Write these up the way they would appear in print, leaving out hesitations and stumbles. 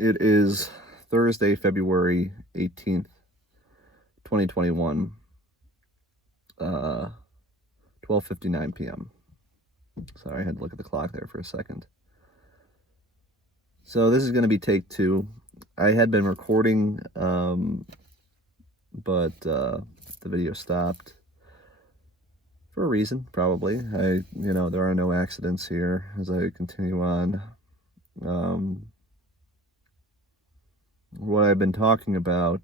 It is Thursday, February 18th, 2021, 12:59 p.m. Sorry, I had to look at the clock there for a second. So this is going to be take two. I had been recording, but the video stopped for a reason, probably. There are no accidents here as I continue on. What I've been talking about,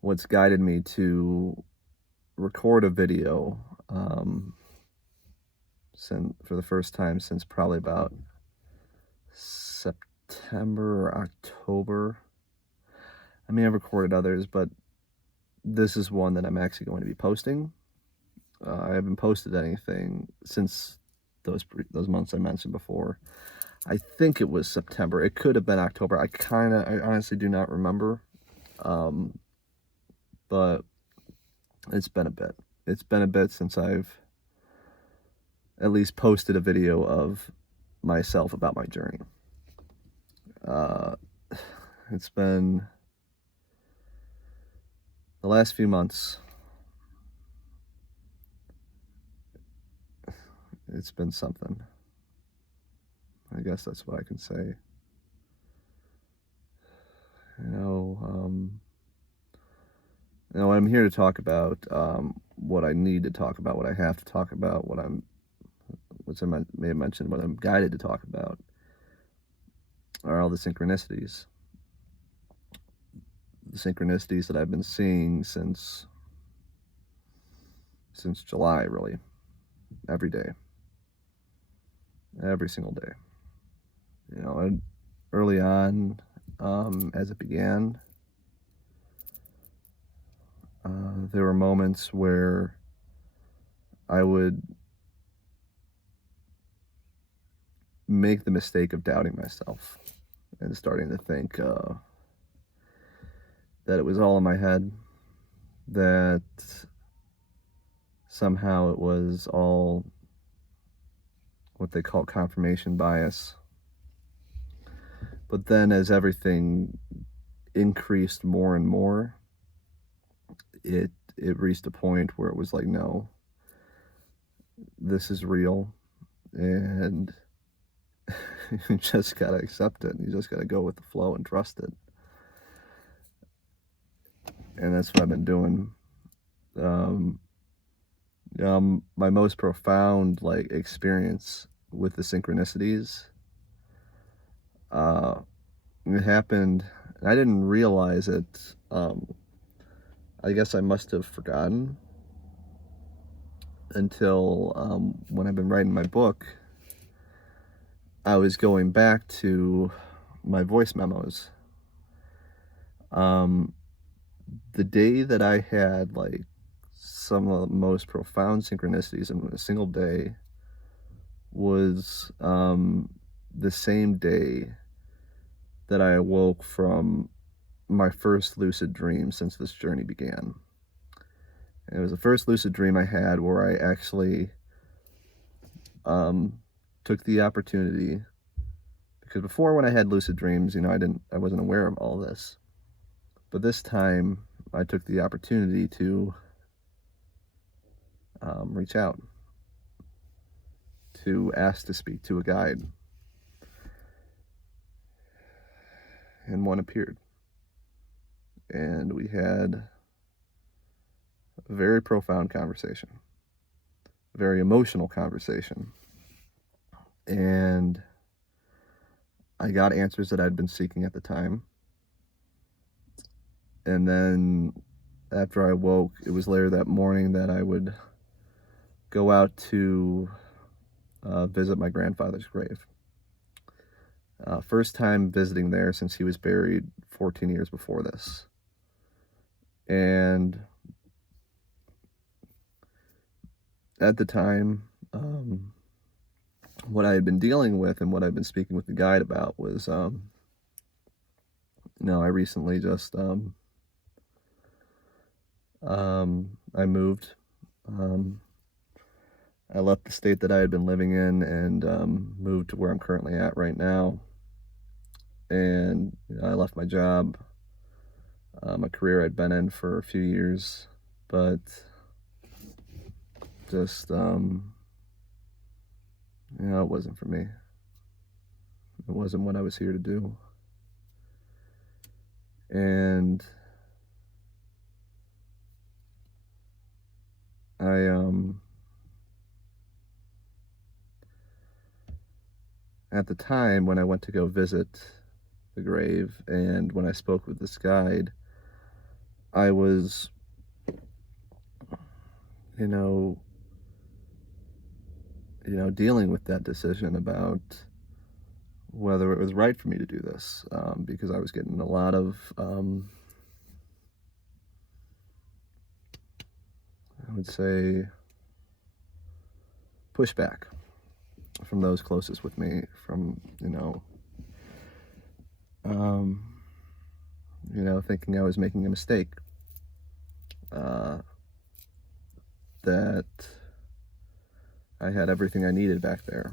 what's guided me to record a video for the first time since probably about September or October. I mean, I've recorded others, but this is one that I'm actually going to be posting. I haven't posted anything since those months I mentioned before. I think it was September. It could have been October. I honestly do not remember. But it's been a bit. It's been a bit since I've at least posted a video of myself about my journey. It's been the last few months. It's been something. I guess that's what I can say. I'm here to talk about what I need to talk about, what I have to talk about, which I may have mentioned, what I'm guided to talk about, are all the synchronicities. The synchronicities that I've been seeing since July, really. Every day. Every single day. Early on, as it began, there were moments where I would make the mistake of doubting myself and starting to think that it was all in my head, that somehow it was all what they call confirmation bias. But then as everything increased more and more, it reached a point where it was like, no, this is real, and you just gotta accept it. You just gotta go with the flow and trust it. And that's what I've been doing. My most profound experience with the synchronicities, it happened, and I didn't realize it. I guess I must have forgotten until when I've been writing my book, I was going back to my voice memos. The day that I had some of the most profound synchronicities in a single day was the same day that I awoke from my first lucid dream since this journey began. And it was the first lucid dream I had where I actually took the opportunity, because before, when I had lucid dreams, I wasn't aware of all this. But this time I took the opportunity to reach out, to ask to speak to a guide. And one appeared. And we had a very profound conversation, a very emotional conversation. And I got answers that I'd been seeking at the time. And then after I woke, it was later that morning that I would go out to visit my grandfather's grave. First time visiting there since he was buried 14 years before this. And at the time, what I had been dealing with and what I've been speaking with the guide about was, I recently just, I moved. I left the state that I had been living in and moved to where I'm currently at right now. And I left my job, a career I'd been in for a few years, but just, it wasn't for me. It wasn't what I was here to do. And I, at the time when I went to go visit the grave and when I spoke with this guide, I was, you know, dealing with that decision about whether it was right for me to do this, because I was getting a lot of, I would say, pushback from those closest with me, from, thinking I was making a mistake, that I had everything I needed back there,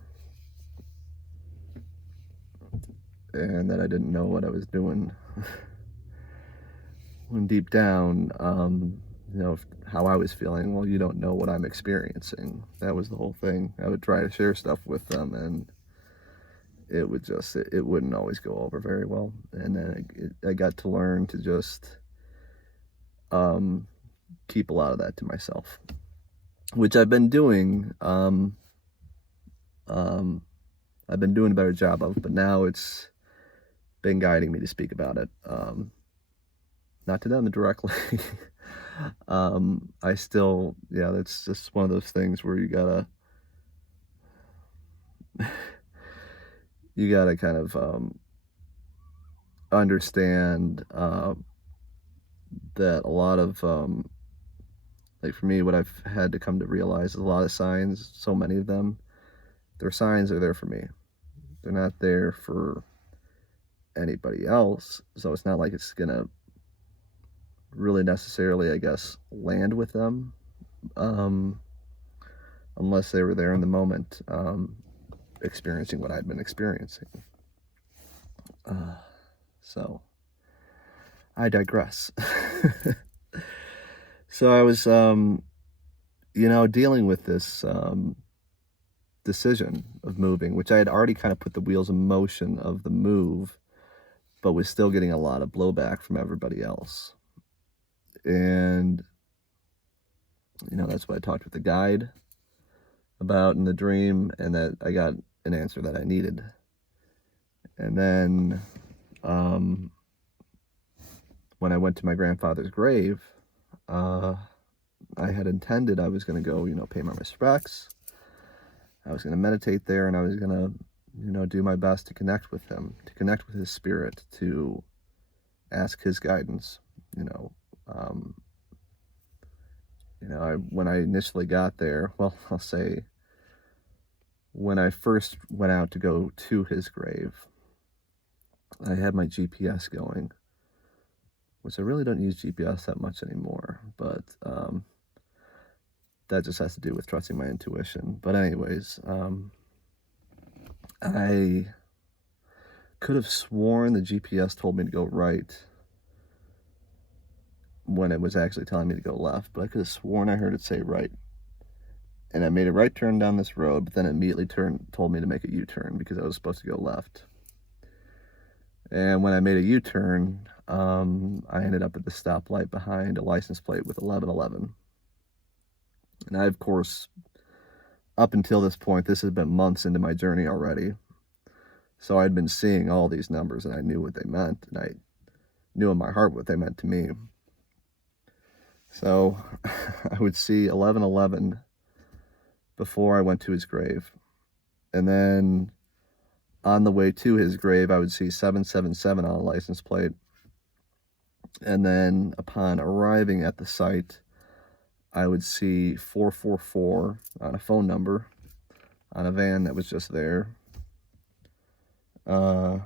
and that I didn't know what I was doing. When deep down, how I was feeling, well, you don't know what I'm experiencing. That was the whole thing. I would try to share stuff with them, and it would just, it wouldn't always go over very well. And then I got to learn to just keep a lot of that to myself, which I've been doing. I've been doing a better job of, but now it's been guiding me to speak about it. Not to them directly. I still, that's just one of those things where you gotta kind of understand that a lot of, like for me, what I've had to come to realize is a lot of signs, so many of them, their signs are there for me. They're not there for anybody else, so it's not like it's gonna really necessarily, I guess, land with them, unless they were there in the moment, experiencing what I'd been experiencing. So I digress. So I was, dealing with this decision of moving, which I had already kind of put the wheels in motion of the move, but was still getting a lot of blowback from everybody else. And, that's what I talked with the guide about in the dream, and that I got an answer that I needed. And then, when I went to my grandfather's grave, I had intended I was going to go, pay my respects. I was going to meditate there, and I was going to, do my best to connect with him, to connect with his spirit, to ask his guidance. When I initially got there, well, I'll say when I first went out to go to his grave, I had my GPS going, which I really don't use GPS that much anymore, but that just has to do with trusting my intuition. But anyways, I could have sworn the GPS told me to go right when it was actually telling me to go left, but I could have sworn I heard it say right. And I made a right turn down this road, but then it immediately told me to make a U-turn because I was supposed to go left. And when I made a U-turn, I ended up at the stoplight behind a license plate with 1111. And I, of course, up until this point, this has been months into my journey already. So I'd been seeing all these numbers, and I knew what they meant, and I knew in my heart what they meant to me. So I would see 1111 before I went to his grave. And then on the way to his grave, I would see 777 on a license plate. And then upon arriving at the site, I would see 444 on a phone number on a van that was just there. I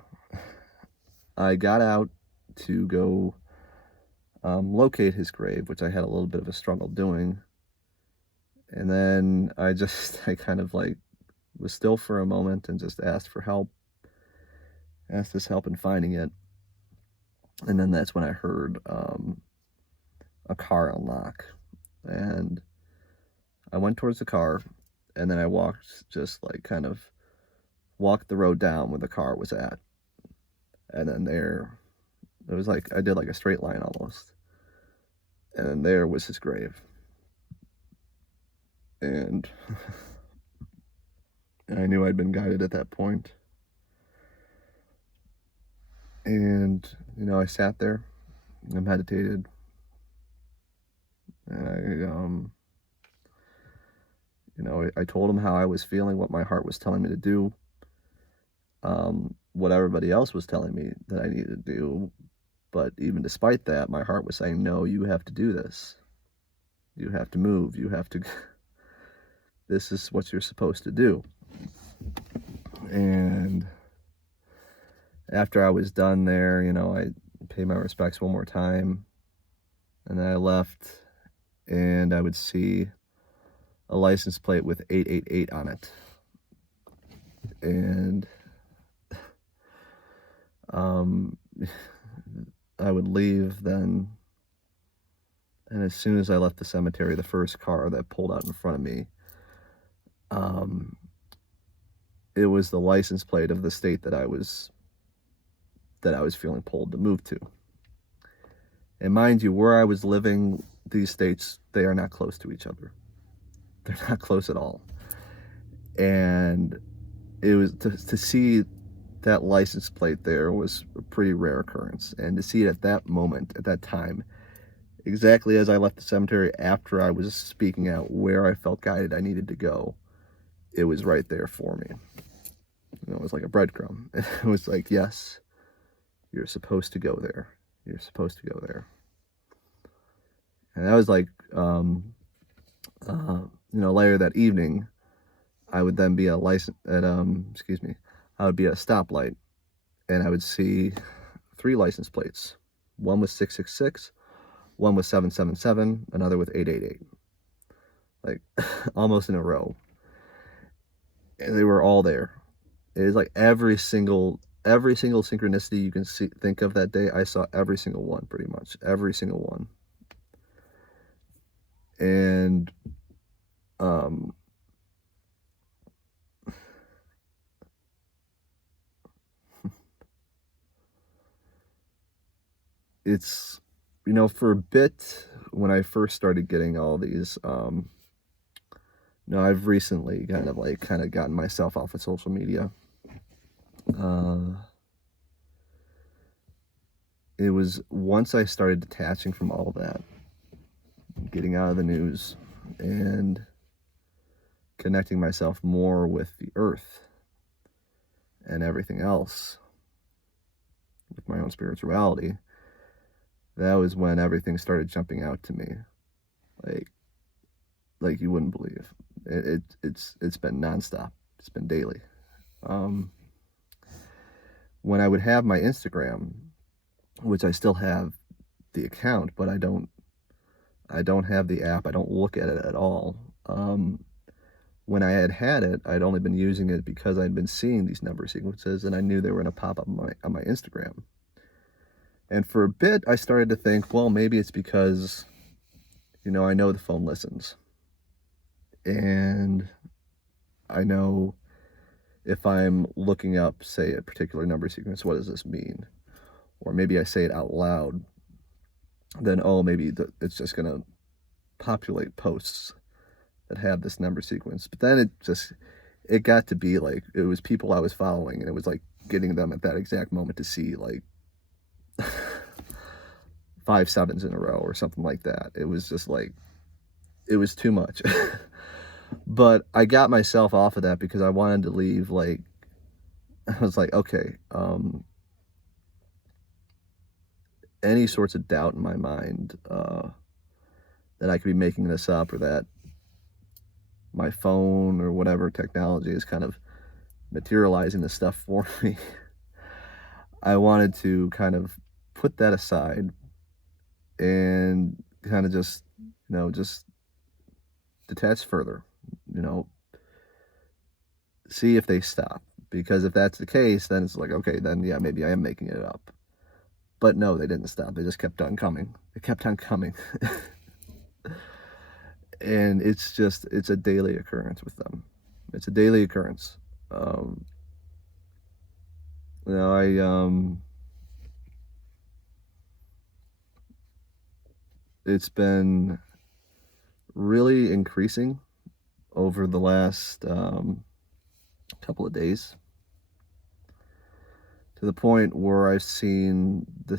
got out to go locate his grave, which I had a little bit of a struggle doing. And then I kind of like was still for a moment and just asked for help, asked his help in finding it. And then that's when I heard a car unlock. And I went towards the car, and then I walked, just like kind of walked the road down where the car was at. And then there, it was like I did like a straight line almost. And then there was his grave. And I knew I'd been guided at that point. And, I sat there and meditated. And I told him how I was feeling, what my heart was telling me to do, what everybody else was telling me that I needed to do. But even despite that, my heart was saying, no, you have to do this. You have to move. You have to, this is what you're supposed to do. And after I was done there, I paid my respects one more time. And then I left, and I would see a license plate with 888 on it. And I would leave then, and as soon as I left the cemetery, the first car that pulled out in front of me, it was the license plate of the state that I was feeling pulled to move to. And mind you, where I was living, these states, they are not close to each other. They're not close at all. And it was to see that license plate there was a pretty rare occurrence. And to see it at that moment, at that time, exactly as I left the cemetery, after I was speaking out where I felt guided I needed to go, it was right there for me. It was like a breadcrumb. It was like, yes, you're supposed to go there. You're supposed to go there. And that was like, later that evening, I would then be I would be at a stoplight, and I would see 3 license plates. One was 666, one was 777, another with 888. Like, almost in a row. And they were all there. It is like every single synchronicity you can think of that day, I saw every single one, pretty much. Every single one. And it's, for a bit, when I first started getting all these, I've recently kind of gotten myself off of social media. It was once I started detaching from all that, getting out of the news, and connecting myself more with the earth and everything else, with my own spirituality, that was when everything started jumping out to me, like you wouldn't believe. It's been nonstop. It's been daily. When I would have my Instagram, which I still have the account, but I don't have the app. I don't look at it at all. When I had it, I'd only been using it because I'd been seeing these number sequences, and I knew they were going to pop up on my Instagram. And for a bit, I started to think, well, maybe it's because, I know the phone listens. And I know if I'm looking up, say, a particular number sequence, what does this mean? Or maybe I say it out loud, then, maybe it's just going to populate posts that have this number sequence. But then it got to be like, it was people I was following, and it was like getting them at that exact moment to see like 5 sevens in a row or something like that. It was just like, it was too much. But I got myself off of that because I wanted to leave, I was like, okay, any sorts of doubt in my mind that I could be making this up, or that my phone or whatever technology is kind of materializing this stuff for me. I wanted to kind of put that aside and kind of just detach further, you know, see if they stop. Because if that's the case, then it's like, okay, then yeah, maybe I am making it up. But no, they didn't stop. They just kept on coming. They kept on coming. And it's a daily occurrence with them. It's a daily occurrence. Um, you know, it's been really increasing over the last couple of days to the point where I've seen the